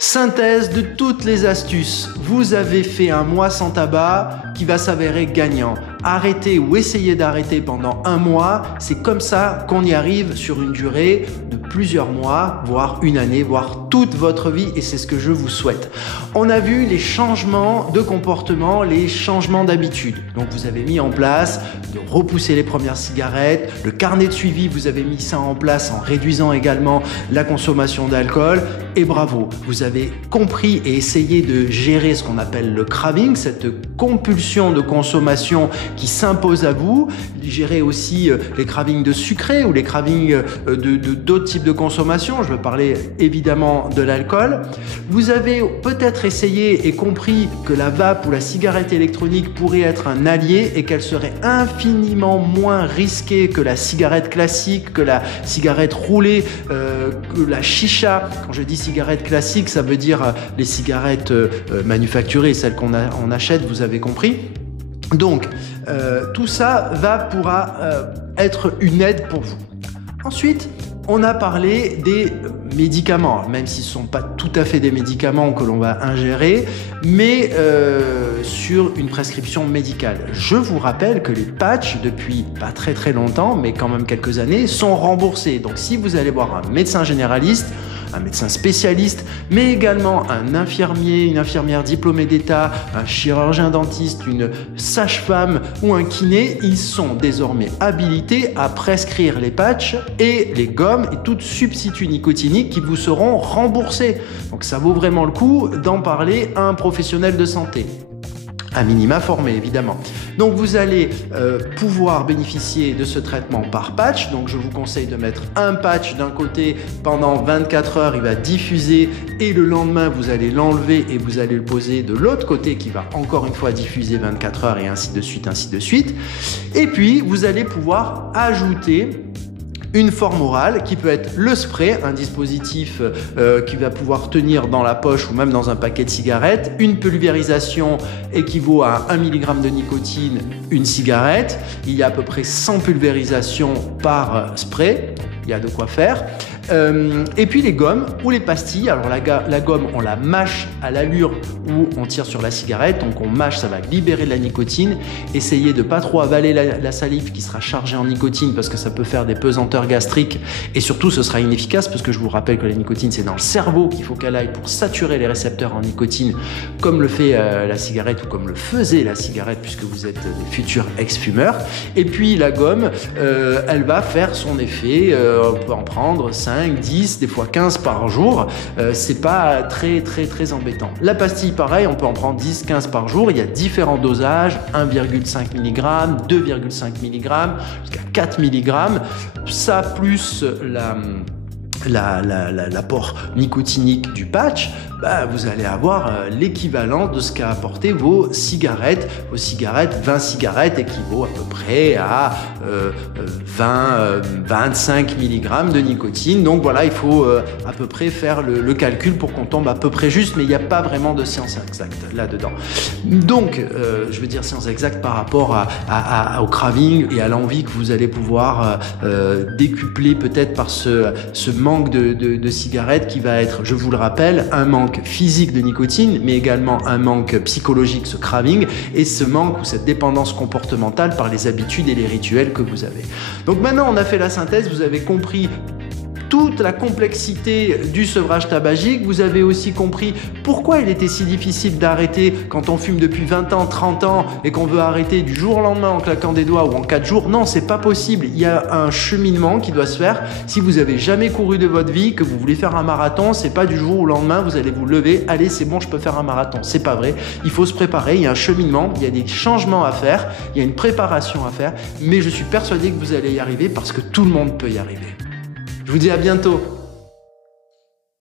Synthèse de toutes les astuces. Vous avez fait un mois sans tabac qui va s'avérer gagnant. Arrêtez ou essayez d'arrêter pendant un mois. C'est comme ça qu'on y arrive sur une durée de plusieurs mois, voire une année, voire toute votre vie, et c'est ce que je vous souhaite. On a vu les changements de comportement, les changements d'habitude. Donc vous avez mis en place de repousser les premières cigarettes, le carnet de suivi, vous avez mis ça en place en réduisant également la consommation d'alcool, et bravo, vous avez compris et essayé de gérer ce qu'on appelle le craving, cette compulsion de consommation qui s'impose à vous, gérer aussi les cravings de sucré ou les cravings d'autres types de consommation, je veux parler évidemment de l'alcool. Vous avez peut-être essayé et compris que la vape ou la cigarette électronique pourrait être un allié et qu'elle serait infiniment moins risquée que la cigarette classique, que la cigarette roulée, que la chicha. Quand je dis cigarette classique, ça veut dire les cigarettes manufacturées, celles qu'on achète, vous avez compris. Donc, tout ça pourra être une aide pour vous. Ensuite, on a parlé des médicaments, même si ce ne sont pas tout à fait des médicaments que l'on va ingérer, mais sur une prescription médicale. Je vous rappelle que les patchs, depuis pas très très longtemps, mais quand même quelques années, sont remboursés. Donc si vous allez voir un médecin généraliste, un médecin spécialiste, mais également un infirmier, une infirmière diplômée d'État, un chirurgien dentiste, une sage-femme ou un kiné, ils sont désormais habilités à prescrire les patchs et les gommes et tout substitut nicotinique qui vous seront remboursés. Donc ça vaut vraiment le coup d'en parler à un professionnel de santé. À minima formé, évidemment. Donc vous allez pouvoir bénéficier de ce traitement par patch. Donc je vous conseille de mettre un patch d'un côté pendant 24 heures, il va diffuser, et le lendemain vous allez l'enlever et vous allez le poser de l'autre côté qui va encore une fois diffuser 24 heures, et ainsi de suite, ainsi de suite. Et puis vous allez pouvoir ajouter une forme orale qui peut être le spray, un dispositif qui va pouvoir tenir dans la poche ou même dans un paquet de cigarettes. Une pulvérisation équivaut à 1 mg de nicotine, une cigarette. Il y a à peu près 100 pulvérisations par spray. Il y a de quoi faire. Et puis les gommes ou les pastilles. Alors la gomme, on la mâche à l'allure où on tire sur la cigarette. Donc on mâche, ça va libérer de la nicotine. Essayez de pas trop avaler la salive qui sera chargée en nicotine parce que ça peut faire des pesanteurs gastriques. Et surtout, ce sera inefficace parce que je vous rappelle que la nicotine, c'est dans le cerveau qu'il faut qu'elle aille pour saturer les récepteurs en nicotine, comme le fait la cigarette ou comme le faisait la cigarette puisque vous êtes des futurs ex-fumeurs. Et puis la gomme, elle va faire son effet. On peut en prendre 5, 10, des fois 15 par jour. C'est pas très embêtant. La pastille, pareil, on peut en prendre 10, 15 par jour. Il y a différents dosages, 1,5 mg, 2,5 mg, jusqu'à 4 mg. Ça plus l'apport nicotinique du patch, vous allez avoir l'équivalent de ce qu'a apporté vos cigarettes. Vos cigarettes, 20 cigarettes équivaut à peu près à 25 mg de nicotine. Donc voilà, il faut à peu près faire le calcul pour qu'on tombe à peu près juste, mais il n'y a pas vraiment de science exacte là-dedans. Donc, je veux dire science exacte par rapport au craving et à l'envie que vous allez pouvoir décupler peut-être par ce manque de cigarettes qui va être, je vous le rappelle, un manque physique de nicotine, mais également un manque psychologique, ce craving, et ce manque ou cette dépendance comportementale par les habitudes et les rituels que vous avez. Donc maintenant, on a fait la synthèse, vous avez compris toute la complexité du sevrage tabagique. Vous avez aussi compris pourquoi il était si difficile d'arrêter quand on fume depuis 20 ans, 30 ans et qu'on veut arrêter du jour au lendemain en claquant des doigts ou en 4 jours. Non, c'est pas possible. Il y a un cheminement qui doit se faire. Si vous avez jamais couru de votre vie, que vous voulez faire un marathon, c'est pas du jour au lendemain, vous allez vous lever, allez, c'est bon, je peux faire un marathon. C'est pas vrai. Il faut se préparer. Il y a un cheminement, il y a des changements à faire, il y a une préparation à faire, mais je suis persuadé que vous allez y arriver parce que tout le monde peut y arriver. Je vous dis à bientôt.